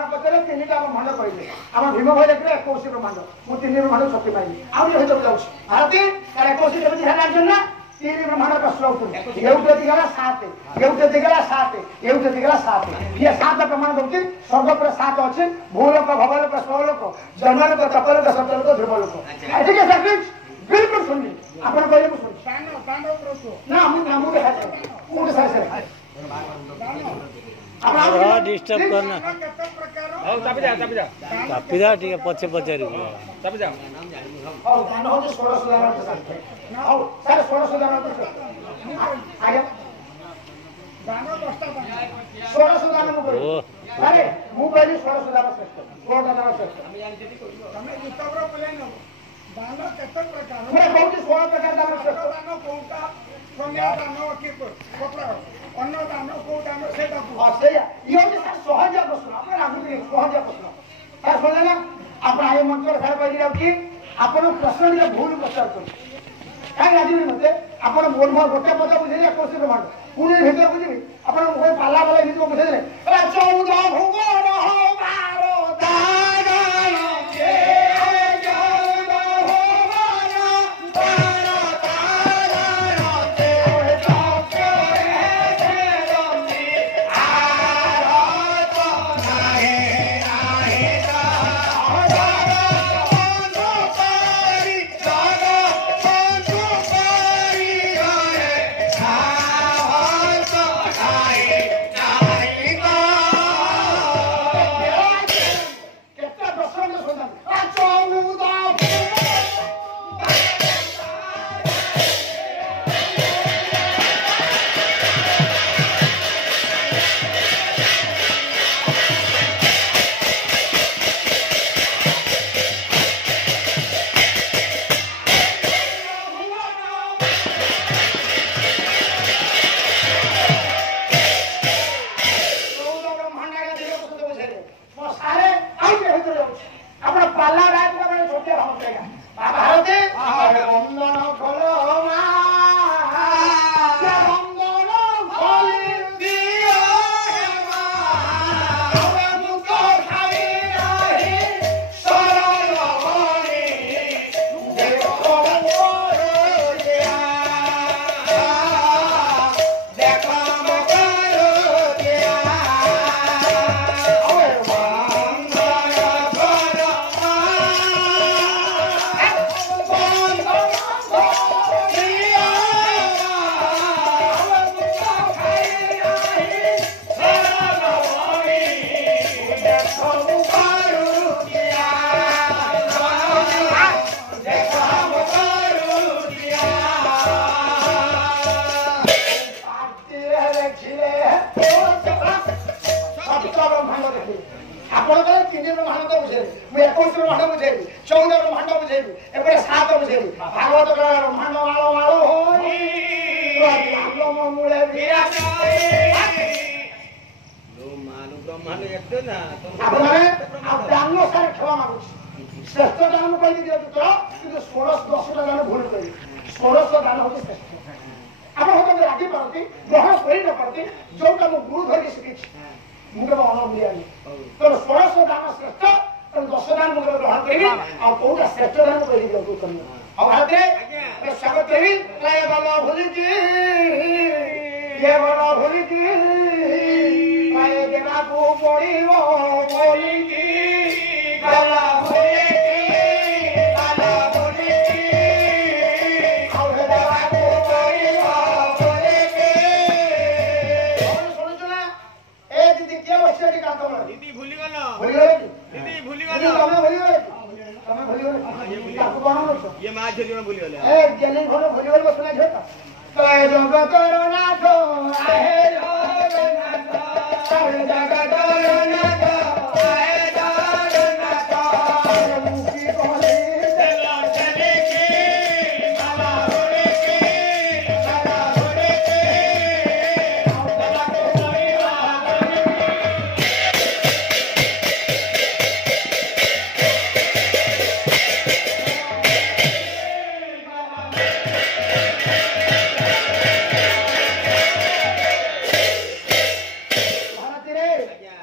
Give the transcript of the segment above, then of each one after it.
ब्राह्मण पचरे 3टा ब्रह्मांड कहले आम भीम भाई देखले 21 ब्रह्मांड मु 3 ब्रह्मांड शक्ति पाइली आउ जे भीतर जाउछ भारती तार 21 केମିତି ହେଲା ଜାଣିଛ ना 3 ब्रह्मांड प्रश्न उत्तर एउटे दिगला 7 एउटे दिगला 7 एउटे दिगला 7 ये 7 प्रमाण दउछि स्वर्ग पर 7 अछि भूलोक भवलोक स्वलोक जनलोक तपलोक सतलोक ध्रुवलोक ठीक है सर बिल्कुल सुनिए आपण कहले को सुन दानो ना मु देखा मु देखा सर डिस्टर्ब करना चापी जा ठीक है पछे पचारि चापी जा औ दान हो 16 सुधार औ सर 16 सुधार आगे दानो 10टा 16 सुधार मु अरे मु कहली 16 सुधार श्रेष्ठ 16 दान श्रेष्ठ हम जानि जति कहियो तमे युक्तवर बोले न दान केते प्रकार मैं बहुत 16 प्रकार दान श्रेष्ठ दान कोउटा कन्या दान के कपड़ा अन्न दान को दान सेटा सेया यो जे सर सहज प्रश्न आपण आगु सहज प्रश्न सर बोले ना आपण आए मंत्र सर कहि दियो कि आपण प्रश्न दिले भूल प्रचार कर काई राजी मते आपण मोर मोर गोटे पद बुझे 21 ब्रह्मांड पुणे भीतर बुझिबी आपण कोई पाला वाला भीतर बुझे रे 14 भुवन हो मारो दागन के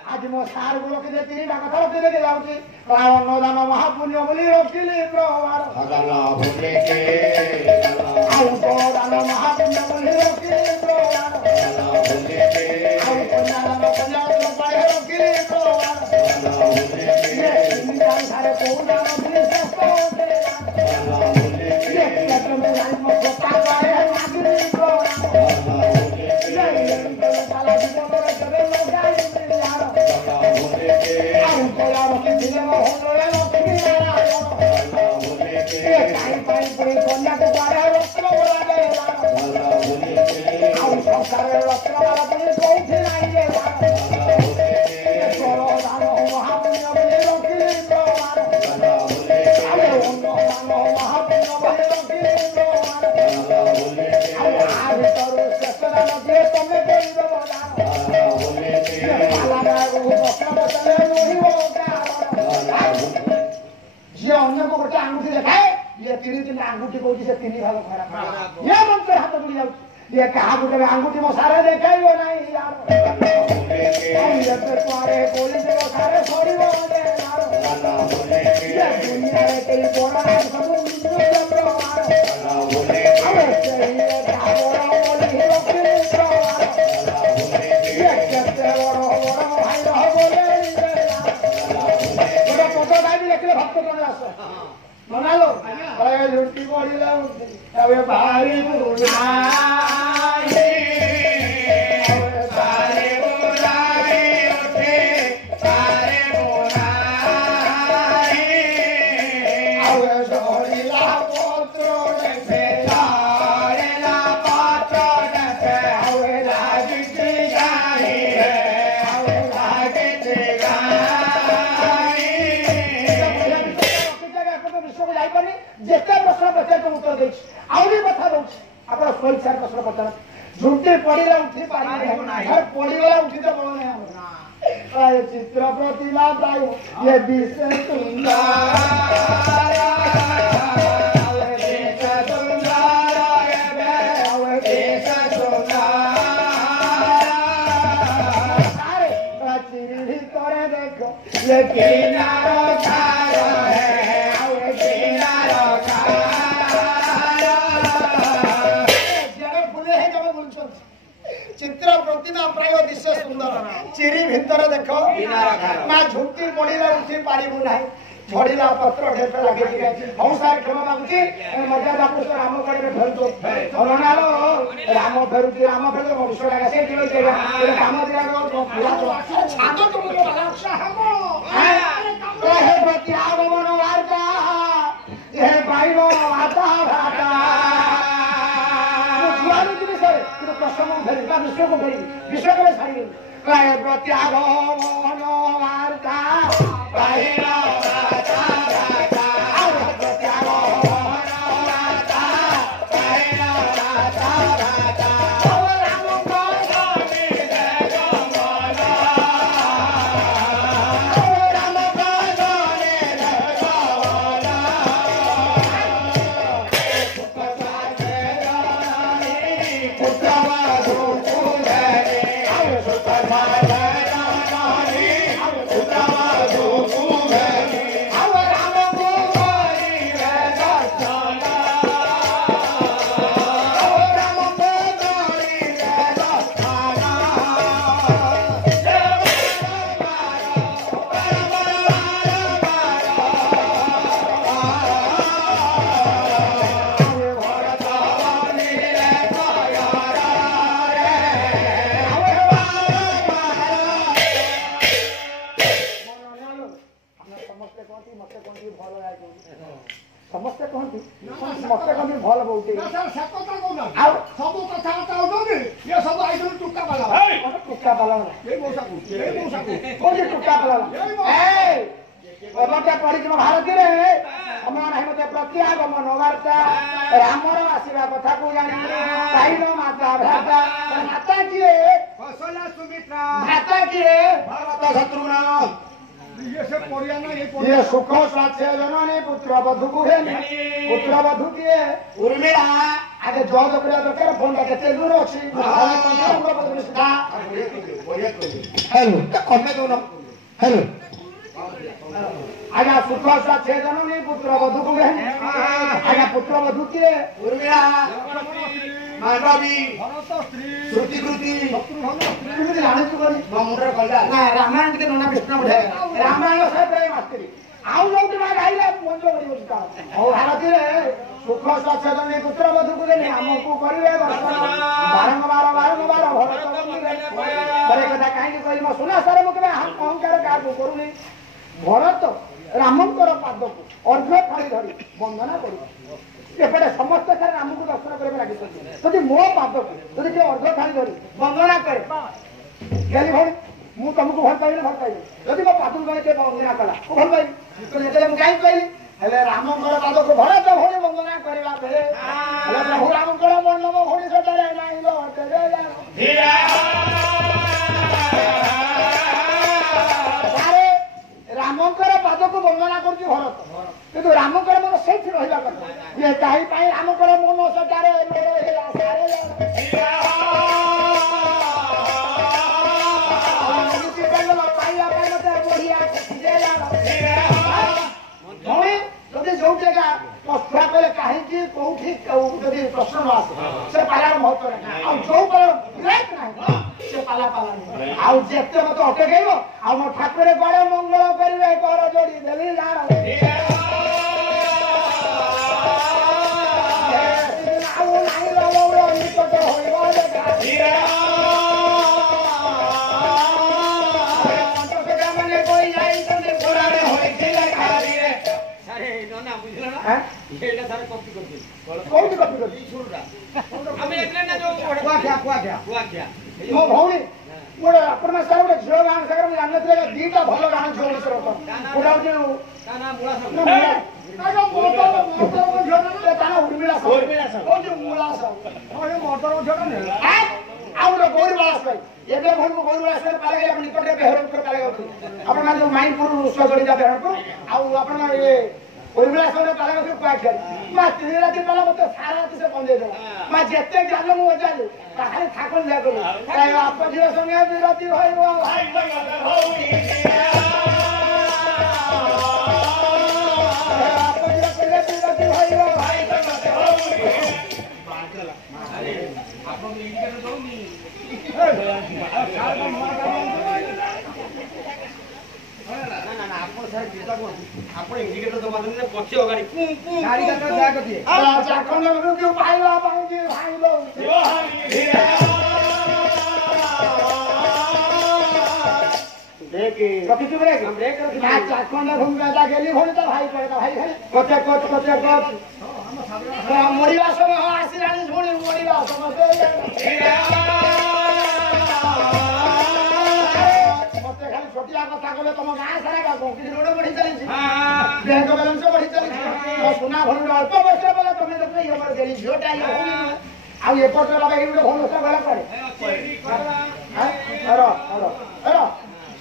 आज मो सार को रखिदे तीनटा कथा रखिदे के जाउची अन्नदान महापुण्य बोली रखिले प्रवार आउ दान महापुण्य बोली रखिले प्रवार आउ कन्यादान कन्यादान पाए रखिले प्रवार ये निदान सारे कोदान बोली सस्तो दे ये क्षेत्र में राम को पाए मागिले प्रवार ये साला जीवन रे जबे लगाई आंगुठी को तीन भाग खराब ये मंत्र हाथ जोड़ी जाऊ ये कहा गुटे आंगुठी मो सारे देखाइबो नाही यार ये तोरे बोली दे सारे छोड़िबो दे यार ये दुनिया रे तेरी बोला सब प्रमाण अबे ये बोला बोली रखी प्रमाण ये कहते बड़ा भाई रह बोले बड़ा फोटो भाई भी लिखले भक्त कोन आस मना लो अरे झुट्टी पड़ी ला अबे भारी बुलाई अबे भारी बुलाई उठे भारी बुलाई अबे छोड़ी ला पोत्रो ने से छोड़ी ला पोत्रो ने से अबे लागती गाई अबे लागती गाई जेते प्रश्न पचार तो उत्तर दे आउरी कथा दउ आपण सोईचार प्रश्न पचार झुंटे पड़ीला उठी पानी नहीं हर पड़ीला उठी तो बोल नहीं आय चित्र प्रतिमा प्राय ये दिसे सुंदर ये किनारो खारो है चित्र प्रतिमा प्राय दृश्य सुंदर चिरी भितर देख माँ झुंटी पड़ीला उठी पारिबु नाही झड़ीला पत्र ढेपे लगे हूँ सार क्षमा मागुची मर्यादा पुरुष राम कड़े फेरतो अनालो राम फेरुची राम फेर विश्व लगा से दिलो के काम दिया पूरा छातो तुम हे प्रति आगमन वार्ता हे बाइनो आता भाता प्रसन्न फेरी विश्व को फेरी विश्व को छाड़ी प्राय प्रति आगमन वार्ता बाहिर समस्त कहती मत कभी भल बहुते ना सर सब कथा कोना आ सब कथा होतोनी ये सब आइसु टुक्का वाला टुक्का वाला ए मौसा को कोन टुक्का वाला ए ओबटा पड़ी तुम भारत रे हमरा नाही मते प्रति आगमन वार्ता रामर आशीर्वा कथा को जानी साइनो माता भ्राता माता किए फसला सुमित्रा भ्राता किए भरत शत्रुघ्न ये से परिया ना ये सुख स्वास्थ्य जननी पुत्र वधु को है पुत्र वधु किए उर्मिला ଆଗେ ଜଜ କରିବା ଦରକାର ଫୋନଟା କେତେ ଦୂର ଅଛି ହ୍ୟାଲୋ କମେ ଦଉନ ହ୍ୟାଲୋ ଆଜ୍ଞା ସୁଖ ଛେଦନ ନେଇ ପୁତ୍ର ବଧୁକୁ ଆଜ୍ଞା ପୁତ୍ର ବଧୁ କିଏ ଉର୍ମିଳା ମାଣ୍ଡବୀ ଶ୍ରୁତିକୃତି ଜାଣିଛୁ କଲି ମୋ ମୁଣ୍ଡରେ କହିଲା ନା ରାମାୟଣ ଟିକେ ନନା ବିଷ୍ଣୁ ବଢିଆ ରାମାୟଣ ସହିତ ମାସ୍ତିରି ଆଉ ଯୋଉଠି ମା ଗାଇଲେ ମଞ୍ଜ କରି ବସି ହଉ ଭାରତୀରେ ସୁଖ ସଚେତନ ନେଇ ପୁତ୍ର ବଧୁକୁ ଦେଲେ ଆମକୁ କରିବେ ବାରମ୍ବାର କଥା କାହିଁକି କହିଲି ମୋ ସୁନା ସାର ମୁଁ କେବେ ଅହଙ୍କାର କାହାକୁ କରୁନି ଭରତ ରାମଙ୍କର ପାଦକୁ ଅର୍ଘ୍ୟ ଥାଳି ଧରି ବନ୍ଦନା କରିବ ଏପଟେ ସମସ୍ତେ ସାର ରାମକୁ ଦର୍ଶନ କରିବା ଲାଗିଛନ୍ତି ଯଦି ମୋ ପାଦକୁ ଯଦି କିଏ ଅର୍ଘ୍ୟ ଥାଳି ଧରି ବନ୍ଦନା କରେ ଗେଲି ଭଉଣୀ ମୁଁ ତମକୁ ଭଲ ପାଇବି ଭଲ ପାଇବି ଯଦି ମୋ ପାଦକୁ ଜଣେ କିଏ ବନ୍ଦନା କଲା ମୁଁ ଭଲ ପାଇବି ଯେତେବେଳେ ମୁଁ କାହିଁକି କହିଲି ହେଲେ ରାମଙ୍କର ପାଦକୁ ଭରତ ଭଉଣୀ ବନ୍ଦନା କରିବା ବେଳେ ହେଲେ ପ୍ରଭୁ ରାମଙ୍କର ମଣ୍ଡପ ଭଉଣୀ ସେଠାରେ ନାହିଁ ରାମଙ୍କର ପାଦକୁ ବନ୍ଦନା କରୁଛି ଭରତ କିନ୍ତୁ ରାମଙ୍କର ମନ ସେଇଠି ରହିବା କଥା ଇଏ କାହିଁ ପାଇଁ ରାମଙ୍କର ମନ ସେଠାରେ ପାଇବା ପାଇଁ ମତେ ବଢିଆ ଭଉଣୀ ଯଦି ଯୋଉ ଜାଗା କଥା କହିଲେ କାହିଁକି କୋଉଠି ଯଦି ପ୍ରଶ୍ନ ନ ଆସେ ସେ ପାଲାର ମହତ୍ଵ ନାହିଁ ଆଉ ଯୋଉ ପାଲାର ବ୍ରେକ୍ ନାହିଁ ସେ ପାଲା ନାହିଁ ଆଉ ଯେତେ ମତେ ଅଟକେଇବ ଆଉ ମୋ ଠାକୁର କୁଆଡେ ମଙ୍ଗଳ କରିବେ କର ଯୋଡି ଦେବି ଜାଣ ଆଉ ନାହିଁ ନିକଟ ହୋଇବ ମାନେ କହି ଯାଇଛନ୍ତି ପୁରାଣେ ହୋଇଥିଲେ ମୋ ଭଉଣୀ ଗୋଟେ ଆପଣ ସାର୍ ଗୋଟେ ଝିଅ ଗାଁ ସାଙ୍ଗରେ ମୁଁ ଜାଣିନଥିଲି ଦିଟା ଭଲ ଗାଁ ଝିଅ ଗୋଟେ ଆଉ ଗୋଟେ ଗୌରୀ ବାଳାସ ଭାଇ ଏବେ ଭଉଣୀ ଗୌରୀ ବାଳାସ ପାଲା ଆପଣ ନିକଟରେ ବେହରପୁର ପାଲା ଯାଉଥିଲେ ଆପଣ ଯୋଉ ମାଇନପୁର ସଜଡ଼ିତା ବେହରପୁର ଆଉ ଆପଣ ଇଏ ଗୌରୀବାଳାସ ପାଲା ଯାଉଥିଲେ କୁଆଖିଆରେ ମା 3 ରାତି ପାଲା ମତେ ସାରା ରାତି ସେ ବନ୍ଦେଇ ଦେଲା ମା ଯେତେ ଜାଲ ମୁଁ ଅଜାଲି ତାହାଲେ ଠାକୁର ଯା କଲୁ ବାପ ଝିଅ ସଙ୍ଗେ ବିରତି ରହିବ ଭାଇ ଆପଣ ଇଣ୍ଡିକେଟର ଦବା ଦେଲେ ପଛିବ ଗାଡି ଗାଡି କାଟ ବ୍ୟାଗ ଦିଏ ଚାଖଣ୍ଡ କେଉ ପାଇଲା ପାଉଁଜି ଭାଇ ରଖିଛୁ ବ୍ରେକ୍ ଚାଖଣ୍ଡ ଭୂମିକା ଗେଲି ଭଉଣୀ ତା ଭାଇ ପଳେଇଲା ଭାଇ କଚେ କଚ ମରିବା ସମୟ ଆସିଲାଣି ଶୁଣି ମରିବା ସମୟ ଛୋଟିଆ କଥା କହିଲେ ତମ ଗାଁ ସାରା କଂକ୍ରିଟ ରୋଡ ବଢି ଚାଲିଛି ବ୍ୟାଙ୍କ ବାଲାନ୍ସ ବଢି ଚାଲିଛି ମୋ ସୁନା ଭଉଣୀ ଅଳ୍ପ ବର୍ଷ ବେଳେ ତମେ ଦେଖ ଇଏ ଗେଲି ଝିଅଟା ଇଏ ହଉନି ଆଉ ଏପଟ ବାବା ଏଇ ଗୋଟେ ଭଲ ଗଲା ପରେ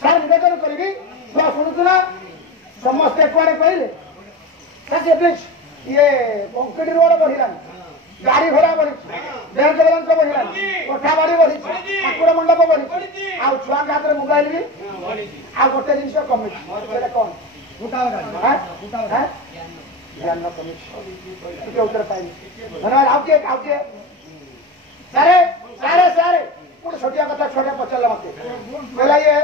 ସାର୍ ନିବେଦନ କରିବି ଶୁଣୁଛୁ ନା ସମସ୍ତେ କୁଆଡେ କହିଲେ ଇଏ କଂକ୍ରିଟ ରୋଡ ବଢିଲାନି ଗାଡି ଘୋଡା ବଢିଛି ବ୍ୟାଙ୍କ ବାଲାନ୍ସ ବଢିଲାନି କୋଠା ବାଡି ବଢିଛି ଠାକୁର ମଣ୍ଡପ ବଢିଛି ଆଉ ଛୁଆଙ୍କ ହାତରେ ମୋବାଇଲ ବି ଆଉ ଗୋଟେ ଜିନିଷ କମିଛି ସେଟା କଣ ଜ୍ଞାନ କମିଛି ଟିକେ ଉତ୍ତର ପାଇଲି ଧନ୍ୟବାଦ ଆଉ କିଏ ସାରେ ଗୋଟେ ଛୋଟିଆ କଥା ଛୋଟିଆ ପଚାରିଲା ମତେ କହିଲା ଇଏ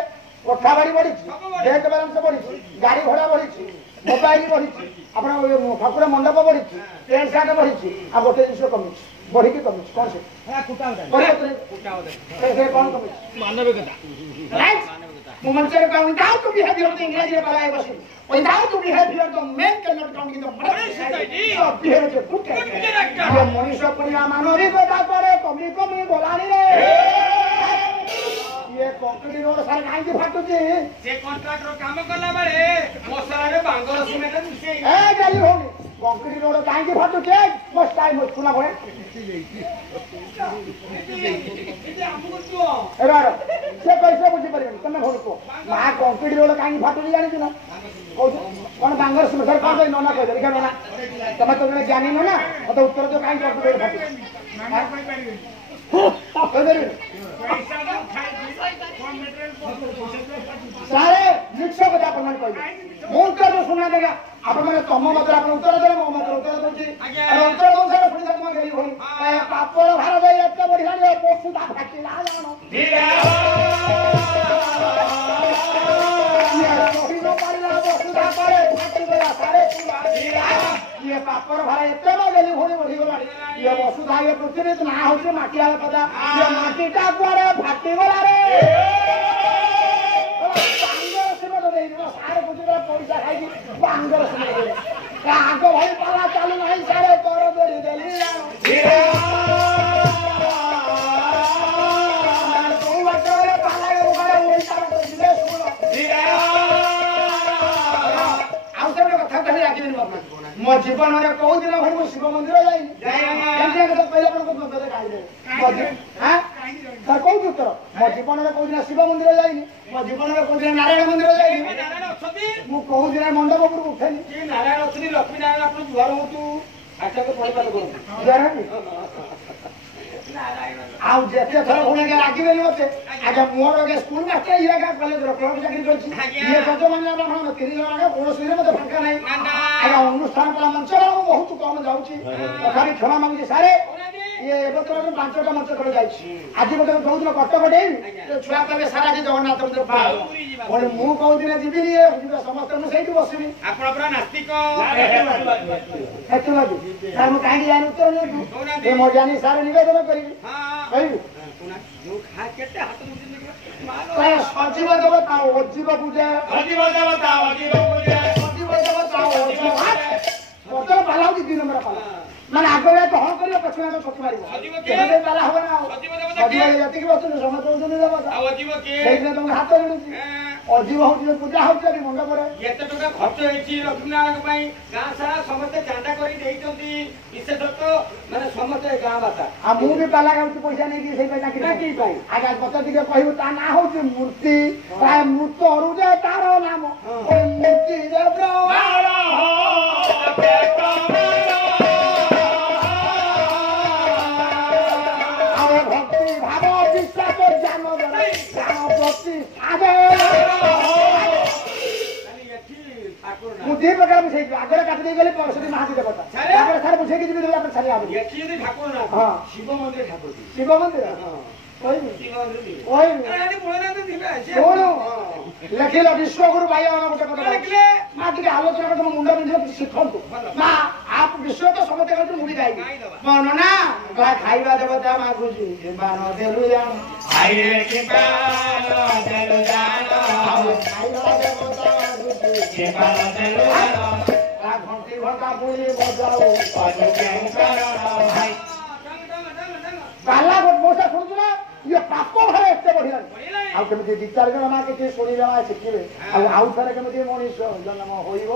କୋଠା ବାଡି ବଢିଛି ବ୍ୟାଙ୍କ ବାଲାନ୍ସ ବଢିଛି ଗାଡି ଘୋଡା ବଢିଛି ମୋବାଇଲ ବଢିଛି ଆପଣ ଠାକୁର ମଣ୍ଡପ ବଢିଛି ପ୍ୟାଣ୍ଟ ସାର୍ଟ ବଢିଛି ଆଉ ଗୋଟେ ଜିନିଷ କମିଛି ବଢିକି କମିଛି କଣ ସେ କଣ କମିଛି ମାନବିକତା ମୁଁ ମଣିଷରେ without to behavior the ଇଂରାଜୀରେ ପାଲାଏ ବସି without to behavior the man cannot count in the modern society so behavior good character ମଣିଷ ପୁଣିଆ ମାନବିକତା ପରେ କମି ଗଲାଣି ରେ ଇଏ କଂକ୍ରିଟ ରୋଡ ସାରା କାହିଁକି ଫାଟୁଛି ସେ କଣ୍ଟ୍ରାକ୍ଟର କାମ କଲା ବେଳେ ମସଲାରେ ବାଙ୍ଗର ସିମେଣ୍ଟ ମିଶେଇ ଏ ଗାଲି ହଉନି କଂକ୍ରିଟ ରୋଡ କାହିଁକି ଫାଟୁଛି ମୋ ଷ୍ଟାଇଲ ମୋ ଶୁଣା ଭଏ ସେ ପଇସା ବୁଝିପାରିବେନି ତମେ ଭଲ କୁହ ମା କଂକ୍ରିଟ ରୋଡ କାହିଁକି ଫାଟୁଛି ଜାଣିଛୁ ନା କହୁଛୁ କଣ ବାଙ୍ଗର ସୁବିଧା କଣ କହି ନନା କହିଦେବେ ଦେଖିବା ନନା ତମେ ତ ଜଣେ ଜ୍ଞାନୀ ନନା ମତେ ଉତ୍ତର ଦିଅ କାହିଁକି କଂକ୍ରିଟ ଫାଟୁଛି सारे निश्चय କଥା ଆପଣ କହିବେ ମୁଁ ଉତ୍ତର ଶୁଣା ଦେगा ଆପଣ ମାନେ ତମ ମତରେ ଆପଣ ଉତ୍ତର ଦେଲେ ମୋ ମତରେ ଉତ୍ତର ଦଉଛି ଆଉ ଉତ୍ତର ଦଉଛରେ ପୁଣି ତମ ଗେଲି ହୋଇ ପାପର ଭାର ଦେଇ ଏତେ ବଢିଲାଣି ପଶୁଟା ଫାଟିଲା ଜାଣ କହି ନ ପାରିଲା ପଶୁଟା ପରେ ଫାଟିଗଲା ସାରେ ଇଏ ପାପର ଭାର ଏତେ ନ ଗେଲି ହୋଇ ବଢିଗଲାଣି ଇଏ ବସୁଧା ଇଏ ପୃଥିବୀ ନା ହଉଛି ମାଟିଆ କଥା ଇଏ ମାଟିଟା କୁଆଡେ ଫାଟିଗଲା ରେ ପଇସା ଖାଇକି ବାଙ୍ଗର ଆଗ ଭଳି ପାଲା ଚାଲୁ ନାହିଁ ସାରେ ତର ଦୋଳି ଦେଲି ଆଉ ସେ କଥା କହି ରାଖିବେନି ମୋ ଜୀବନରେ କୋଉ ଦିନ ଭାଇ ମୁଁ ଶିବ ମନ୍ଦିର ଯାଇନି କହିଲେ କୋଉ ଉତ୍ତର ମୋ ଜୀବନରେ କୋଉ ଦିନ ଶିବ ମନ୍ଦିର ଯାଇନି ମୋ ଜୀବନରେ କୋଉ ଦିନ ନାରାୟଣ ମନ୍ଦିର ଯାଇନି ମୁଁ କୋଉ ଦିନ ମଣ୍ଡପ ଉପରକୁ ଉଠେନି ନାରାୟଣ ଅଛନ୍ତି ଲକ୍ଷ୍ମୀ ନାରାୟଣ ଆପଣ ଜୁହାର ହୁଅନ୍ତୁ ଆଚାର୍ଯ୍ୟ ପରିପାତ କରନ୍ତୁ ଆଉ ଯେତେ ଥର ପୁଣି ଲାଗିବେନି ମତେ ଆଜ୍ଞା ମୋର ସ୍କୁଲ ମାଷ୍ଟର ଇଏ କଲେଜର କ୍ଲବ ଚାକିରି କରିଛି ଇଏ ଯଜମାନ ବ୍ରାହ୍ମଣ 30 ଜଣ କୌଣସି ମତେ ଫାଙ୍କା ନାହିଁ ଆଜ୍ଞା ଅନୁଷ୍ଠାନ କଲା ମଞ୍ଚ ମୁଁ ବହୁତ କମ ଯାଉଛି ତଥାପି କ୍ଷମା ମାଗୁଛି ସାରେ ଇଏ ଏବେ ତ 5ଟା ମଞ୍ଚ ତଳେ ଯାଇଛି ଆଜି ଗୋଟେ ଯୋଉଦିନ କଟକ ଡେଇବି ଛୁଆ କହିବେ ସାରା ଆଜି ଜଗନ୍ନାଥ ମନ୍ଦିର ପୁଣି ମୁଁ କୋଉଦିନ ଯିବିନି ସମସ୍ତେ ମୁଁ ସେଇଠି ବସିବି ଆପଣ ପୁରା ନାସ୍ତିକ ମୁଁ କାହିଁକି ଜାଣି ଉତ୍ତର ନିଅନ୍ତୁ ମୋ ଜାଣି ସାର ନିବେଦନ କରିବି କହିବି ସଜୀବ ଦେବତା ଅଜୀବ ପୂଜା ବର୍ତ୍ତମାନ ପାଲା ହଉଛି 2 ନମ୍ବର ପାଲା ମାନେ ଆଗ କଣ କରିବ ପଛରେ ଛକି ମାରିବ ପାଲା ହବ ନା ଯେତିକି ବସୁଛନ୍ତି ସମସ୍ତେ ହଉଛନ୍ତି ଦେବତା ସେଇଥିପାଇଁ ତମକୁ ହାତ ମିଳୁଛି ଅଜୀବ ହଉଛି ପୂଜା ହଉଛି ଏଠି ମଣ୍ଡପରେ ଏତେ ଟଙ୍କା ଖର୍ଚ୍ଚ ହେଇଛି ଲକ୍ଷ୍ମୀନାରାୟଣ ପାଇଁ ଗାଁ ସାରା ସମସ୍ତେ ଚାନ୍ଦା କରି ଦେଇଛନ୍ତି ବିଶେଷତଃ ମାନେ ସମସ୍ତେ ଗାଁ ବାସା ଆଉ ମୁଁ ବି ପାଲା ଗାଉଛି ପଇସା ନେଇକି ସେଇ ଚାକିରି ପାଇଁ ଆଜ୍ଞା ମତେ ଟିକେ କହିବୁ ତା ନାଁ ହଉଛି ମୂର୍ତ୍ତି ପ୍ରାୟ ମୃତ ଅରୁଜେ ତାର ନାମ ମୂର୍ତ୍ତି ଭକ୍ତି ଭାବ ବିଶ୍ୱାସ ଜ୍ଞାନ ପ୍ରତି ମୁଁ 2 ପ୍ରକାର ବୁଝେଇଛି ଆଗରେ କାଟି ଦେଇ ଗଲି ସରସ୍ୱତୀ ମହାନ୍ତି ଦେବତା ତାପରେ ସାର୍ ବୁଝେଇକି ଯିବି ଦେବି ଆପଣ ଛାଡ଼ିବା ହଁ ଶିବ ମନ୍ଦିର ଠାକୁର ଶିବ ମନ୍ଦିର ଲେଖିଲ ବିଶ୍ୱଗୁରୁ ଭାଇ ଗୋଟେ କଥା ମା ଟିକେ ଆଲୋଚନା କରି ତମ ମୁଣ୍ଡ ବିନ୍ଧିବ କିଛି ଶିଖନ୍ତୁ ମା ବିଶ୍ୱ ତ ସମସ୍ତେ କହୁଛନ୍ତି ମୁଢି ଖାଇବି ମନ ନା ଖାଇବା ଦେବତା ମାଗୁଛି ବାନ ଦେଲୁ ଜାଣ ଖାଇବା ଦେବତା ମାଗୁଛି ଘଣ୍ଟି ଘଣ୍ଟା ପୁଣି ବଜାଉ ପାଲା ବର୍ଷା ଶୁଣୁଛୁ ନା ଇଏ ପାପ ଘରେ ଏତେ ବଢିଲାଣି ଆଉ କେମିତି 2-4 ଜଣ ମା କିଛି ଶୁଣିବେ ମା ଶିଖିବେ ଆଉ ଥରେ କେମିତି ମଣିଷ ଜନ୍ମ ହୋଇବ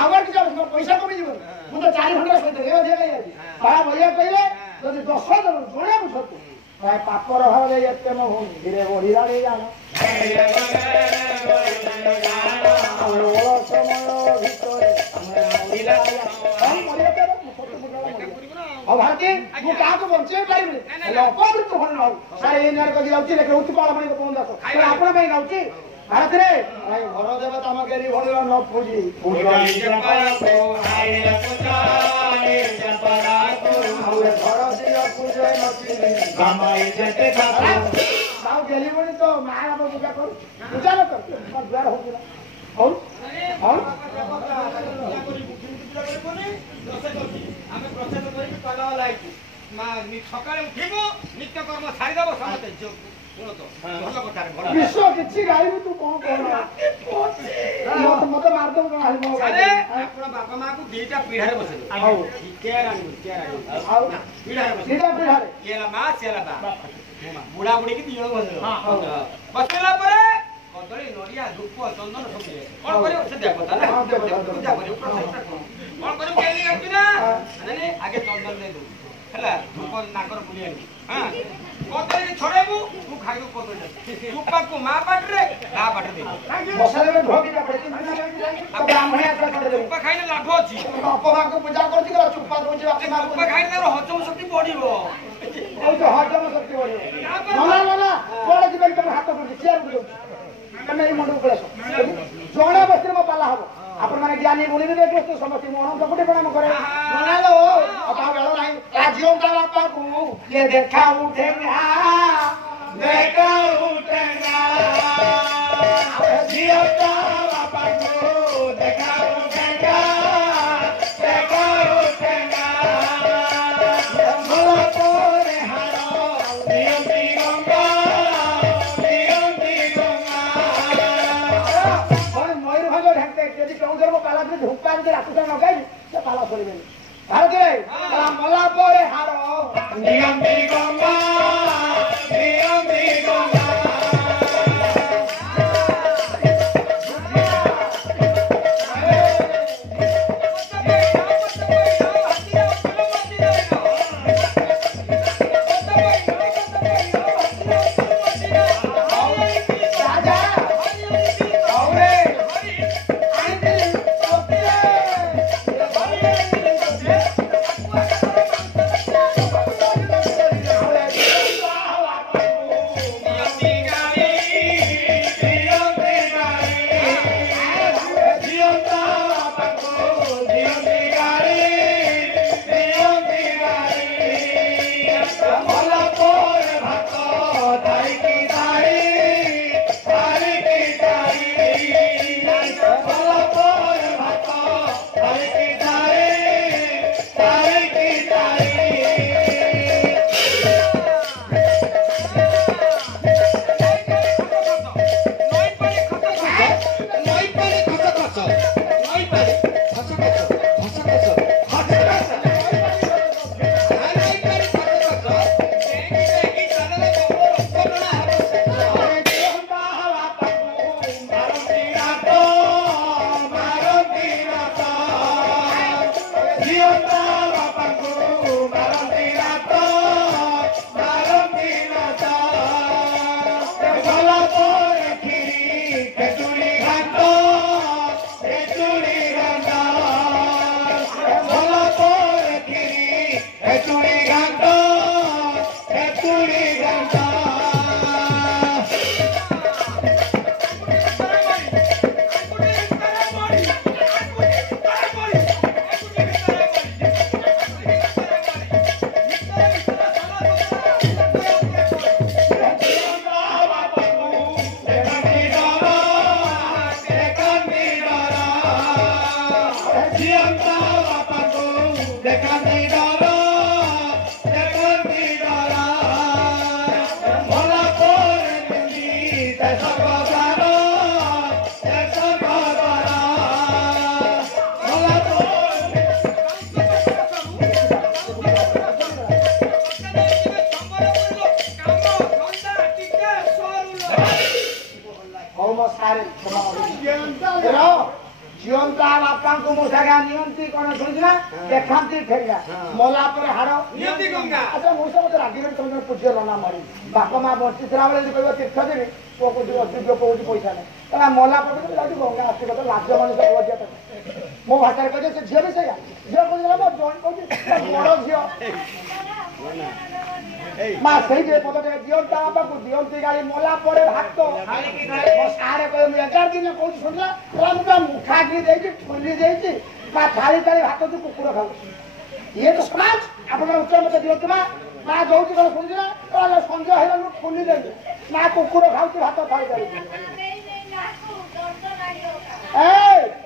ଆମର କିଛି ପଇସା କମିଯିବ ମୁଁ ତ 4 ଘଣ୍ଟା ସହିତ ବଳିଆ କହିଲେ ଯଦି 10 ଜଣ ଜଣେ ବୁଝନ୍ତୁ ପାପର ଭାବରେ ଏତେ ମୋ ଧୀରେ ବଢିଲାଣି ଜାଣ ସମୟ ଭିତରେ ଆଉ ଭାରତୀ ମୁଁ କାହାକୁ ବଞ୍ଚେଇ ପାରିବିନି ହେଲେ ଅପମୃତ୍ୟୁ ଭଲ ହଉ ସାର୍ ଏଇ ନାରେ କହି ଯାଉଛି ଲେଖେ ଉତ୍କଳ ମଣି ଗୋପବନ୍ଧୁ ଦାସ ଆପଣ ପାଇଁ ଗାଉଛି ଭାରତରେ ଘର ଦେବତା ଆମ କେରି ଭଳିର ନ ପୂଜି ଘର ଦିଅ ପୂଜା ଆଉ ଗେଲିବଣି ତ ମା ଆମ ପୂଜା କରୁ ପୂଜା ନ କରୁ ଦ୍ୱାର ହଉଛି ନା ହଉ ହଉ ସକାଳେ ଉଠିବୁ ନିତ୍ୟ କର୍ମ ଛାଡ଼ିଦବ ସମସ୍ତେ ବିଶ୍ୱ କିଛି ଗାଇବୁ ତୁ କଣ କର ମତେ ମାରିଦବୁ ଆପଣ ବାପା ମାଆକୁ 2ଟା ପିଢ଼ାରେ ବସେଇବେ ମା ସିଏ ବୁଢା ବୁଢୀ କି ଦି ଜଣ ବସିବ ବସିଲା ପରେ କଦଳୀ ନଡ଼ିଆ ଧୂପ ଚନ୍ଦନ ସବୁ ଦିଏ କଣ କରିବ ସେ ଦେବ କଥା ନା ପୂଜା କରିବ କଣ କରିବ କେମିତି ଅଛି ନା ମାନେ ଆଗେ ଚନ୍ଦନ ଦେଇ ଦଉ ହେଲା ଧୂପ ନାକର ବୁଲି ଆଣିବୁ ହଁ କଦଳୀ ଛଡେଇବୁ ତୁ ଖାଇବୁ କଦଳୀ ଚୁପାକୁ ମା ପାଟିରେ ତା ପାଟିରେ ଦେବୁ ବସାରେ ଢୋକିଟା ପଡିଛି ବ୍ରାହ୍ମଣିଆ ଚୁପା ଖାଇଲେ ଲାଭ ଅଛି ଅପଭାକୁ ପୂଜା କରୁଛି ଚୁପା ଦଉଛି ଚୁପା ଖାଇଲେ ତାର ହଜମ ଶକ୍ତି ବଢିବ ହଜମ ଶକ୍ତି ବଢିବ ନା କଣ ଯିବେ ତମେ ହାତ କରୁଛି ଚେୟାରକୁ ଦଉଛି ତମେ ଏଇ ମଣ୍ଡକୁ ପଳେଇ ଆସ ଜଣେ ବସ୍ତିରେ ମୋ ପାଲା ହବ ଆପଣ ମାନେ ଜ୍ଞାନୀ ବୁଣିବି ଦେଖି ସମସ୍ତେ ମୁଁ ଅନନ୍ତ କୋଟି ପ୍ରଣାମ କରେ ଜଣାଲୋ ଅପା ବେଳ ନାହିଁ ରାଜ୍ୟଙ୍କ ବାପାକୁ ଇଏ ଦେଖା ଉଠେ ଦେଖା ଉଠେ ଝିଅଙ୍କ ବାପାକୁ ଦେଖା ଉଠେ ଦେଖା ଉଠେ ଭଲ ପରେ ହାଡ଼ ଦିଅନ୍ତି ଗଙ୍ଗା ମୟୂରଭଞ୍ଜ ଢାଙ୍କେ ଯଦି କେଉଁଝର ପାଲା ଯଦି ଧୂପା ଯଦି ରାତିଟା ଲଗାଇବି ସେ ପାଲା ସରିବେନି ଭାରତରେ ମଲା ପରେ ହାଡ଼ ଦିଅନ୍ତି ଗଙ୍ଗା ଦିଅନ୍ତି ଗଙ୍ଗା ଝିଅନ୍ତା ବାପାଙ୍କୁ ମୋ ସାଙ୍ଗେ ନିଅନ୍ତି କଣ ଶୁଣିଥିଲା ଦେଖାନ୍ତି ଖେଳିଲା ମଲା ପରେ ହାଡ଼ ନିଅନ୍ତି ଗଙ୍ଗା ଆଚ୍ଛା ମୁଁ ମତେ ରାଗିଗଲି ତମେ ପୂଜ୍ୟ ରନା ମାରି ବାପା ମା ବଞ୍ଚିଥିଲା ବେଳେ ଯଦି କହିବ ତୀର୍ଥ ଦେବି ପୁଅ କହୁଛି ଅଯୋଗ୍ୟ କହୁଛି ପଇସା ନାହିଁ ତାହେଲେ ମଲା ପରେ ଯାଉଛି ଗଙ୍ଗା ଆସିବ ତ ଲାଜ ମଣିଷ ବଜିଆ ତାକୁ ମୋ ଭାଷାରେ କହିଲେ ସେ ଝିଅ ବି ସେଇଆ ଝିଅ କହୁଥିଲା ମୋ ଜଣେ କହୁଛି ବଡ ଝିଅ ମା ସେଇ ଯେ ପଦଟେ ଦିଅନ୍ତା ବାପାକୁ ଦିଅନ୍ତି ଗାଳି ମଲା ପରେ ଭାତ ମୋ ସାରେ କହିଲେ ମୁଁ 11 ଦିନ କହୁଛି ଶୁଣିଲା ମୁଁ ପୁରା ମୁଖାଗି ଦେଇଛି ଠୁଲି ଦେଇଛି ମା ଥାଳି ଥାଳି ଭାତ ତୁ କୁକୁର ଖାଉଛି ଇଏ ତ ସମାଜ ଆପଣଙ୍କର ଉତ୍ତର ମତେ ଦିଅନ୍ତୁ ମା ମା ଦଉଛି କଣ ଶୁଣିଛି ନା ସଞ୍ଜ ହେଇଗଲୁ ଠୁଲି ଦେବି ମା କୁକୁର ଖାଉଛି ଭାତ ଥାଳି ଥାଳି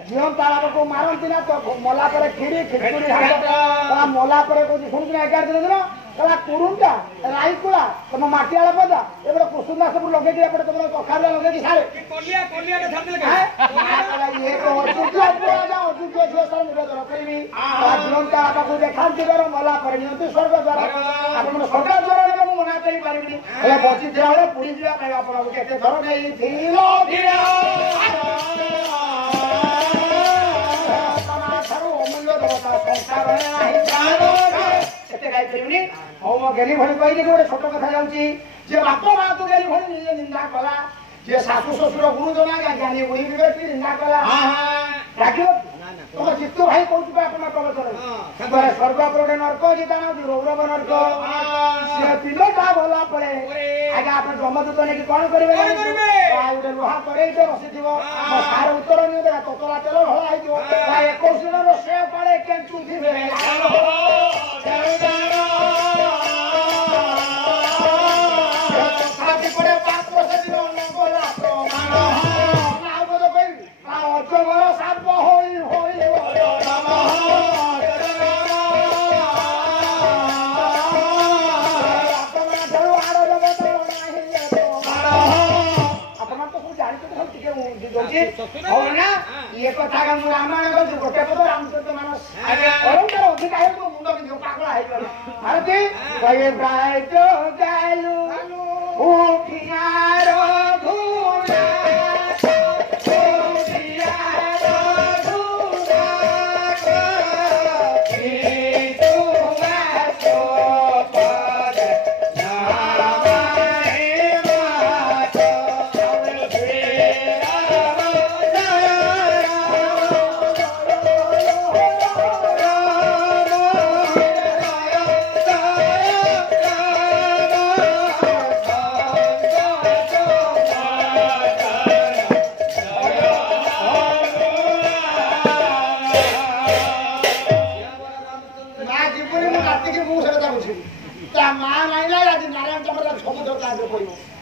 ଝିଅନ୍ତା ବାପାକୁ ମାରନ୍ତି ନା ତ ମଲା ପରେ କ୍ଷୀରି ଖିଚୁଡ଼ି ମଲା ପରେ କହୁଛି ଶୁଣୁଛୁ ନା 11 ଦିନ ଦିନ कहला कुरुंटा राईकुला तम माटियाला पदा एबड कुसुंदा सब लगे कि एबड तम कखाला लगे कि सारे कोलिया कोलिया ने धरने लगे कहला ये को अजुके पूरा जा अजुके जो सब निवेदन करबी आजुंता बाबू देखांती गर मला परिणति स्वर्ग द्वार आपण स्वर्ग द्वार ने मु मना करी पारिबी कहला पुरी जिला पे आपण केते थर गई थिलो गेली भली कही गोटे छोट कथा जाऊँगी जे बाप माँ तो गेली भली निजे निंदा कला जे शाशु शशुर गुरुजना ज्ञानी बुढ़ी विवेक निंदा कला राखिब तुम चित्तू भाई कौन अपना प्रवचन स्वर्ग पर नर्क जीता ना रौरव नर्क पिलटा भला पड़े आगे आप ब्रह्मदूत नहीं कौन करेंगे गोटे लुहा करे बसी सार उत्तर नहीं देगा ततला तेल भला 21 दिन रोषे पड़े केंचु ये कथा का रामायण गोटे पद रामचंद्र मानस अधिकार मुंड कि पागला भारती कहे ब्राइट गालू उठियार घुना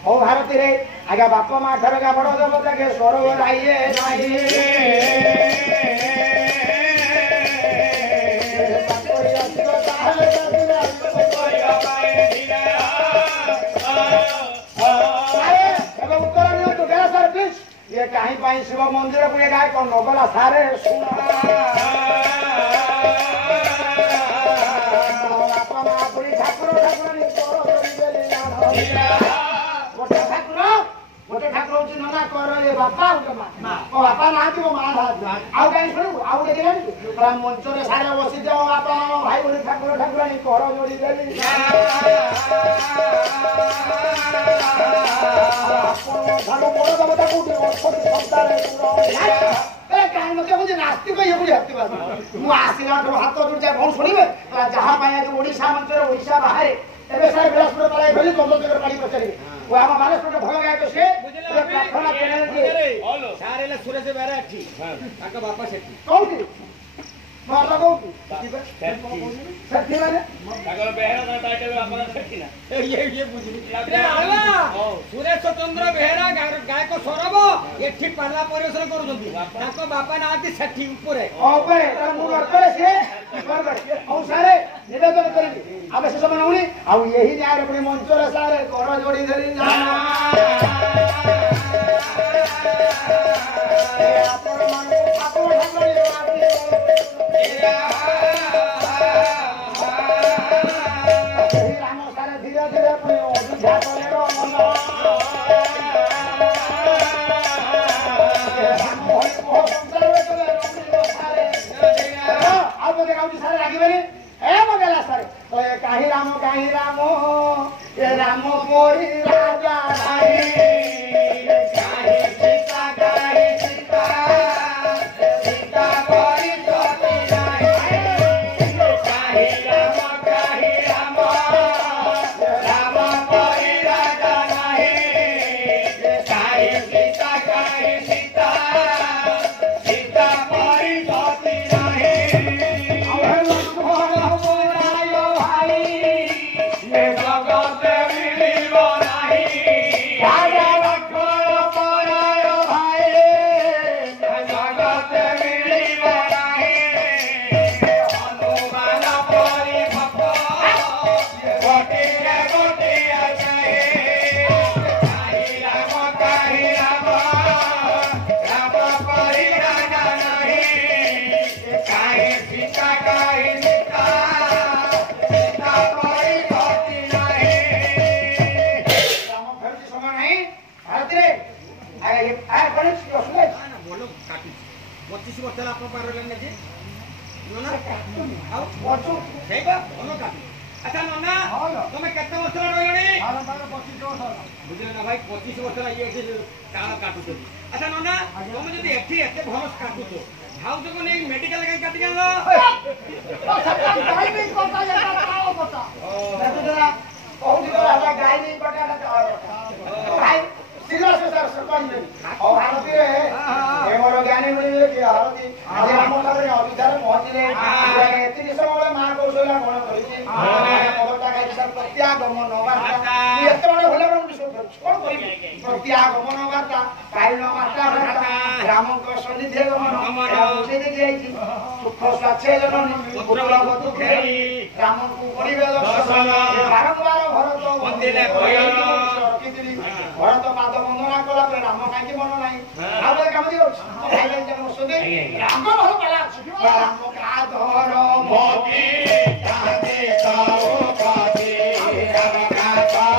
भारती रे आगे बाप माँ ठार बड़ देवता के स्वर ये कहीं शिव मंदिर को गाय कौन नगला सारे बापा माँ बुढ़ी ठाकुर गोटे ठाकुर हूँ नना कर बापा बापा ना माँ आउ कहीं शुणु आउ देखे मंचर सारे बसी जाओ बापा भाई बोली ठाकुर ठाकुराणी कर जोड़ी देली बड़ देवता कहीं मत नास्तिक ये मुझे आसला हाथ जोड़ी कौन शुणे जहाँ आज ओडा मंचर ओडा बाहर एवं सारे बिलासपुर पाई गली चंद्रशेखर पाड़ी पचारे आम बालेश्वर भल गायक से प्रार्थना चैनल सुरेश बेहरा बापा से कौन सुरेश चंद्र बेहरा गायक सौरभ ये पाला परिवेशन कर बापा ना सेठी सारे निवेदन करेंगे आम से समय नौनी आउ यही न्याय मंचर सारे कर जोड़ी धरी राम सारे धीरे धीरे अयोध्या सारे लगे कहीं राम ये राम मोरी राजा Bye. ଧାନ କାଟୁ ଆଚ୍ଛା ନନା ତମେ କେତେ ବର୍ଷ ରହିଲଣି ବୁଝିଲେ ନା ଭାଇ 25 ବର୍ଷ ଇଏ ଏଠି ତାଳ କାଟୁଛନ୍ତି ଆଚ୍ଛା ନନା ତମେ ଯଦି ଏଠି ଏତେ ଭଲ କାଟୁଛ ଭାଉଜକୁ ନେଇ ମେଡିକାଲ କାଇଁ କାଟିକି ଆଣିଲ କହୁଛି ଗାଈ ନେଇ ମୋର ଜ୍ଞାନୀ ମିଳିଲେ କି ହଳଦୀ ଆଜି ଆମ ଠାରେ ଅବିଧାରେ ପହଞ୍ଚିଲେ ଏତିକି ସମୟରେ ମା କୌଶଲ୍ୟା କଣ କରିଛି ପ୍ରତ୍ୟାଗମନ ବାର୍ତ୍ତା ଏତେ ବଡ ଭଲ ବିଷୟ କରୁଛି କଣ କରିବି ପ୍ରତ୍ୟାଗମନ ବାର୍ତ୍ତା କାରଣ ବାର୍ତ୍ତା ରାମଙ୍କ ସନ୍ନିଧି ଗମନ ବୁଝେଇ ଦେଇକି ଯାଇଛି ସୁଖ ସ୍ୱାଚ୍ଛେ ଜନନୀ ପୁତ୍ରବଧୂ ଘେରି ରାମଙ୍କୁ କରିବେ ଦର୍ଶନ ବାରମ୍ବାର ଭରତ ବନ୍ଦିଲେ ରଖିଥିଲି ଭରତ ପାଦ ବନ୍ଦନା କଲା ପରେ ରାମ କାହିଁକି ମନ ନାହିଁ ଆଉ ଗୋଟେ କାମ ଦିଅଛି ରାମ ଭଲ ପାଲା ଅଛି ରାମ କାଧର ମୋତି କାନ୍ଦେ କାଉ କାନ୍ଦେ ରାମ କାଧର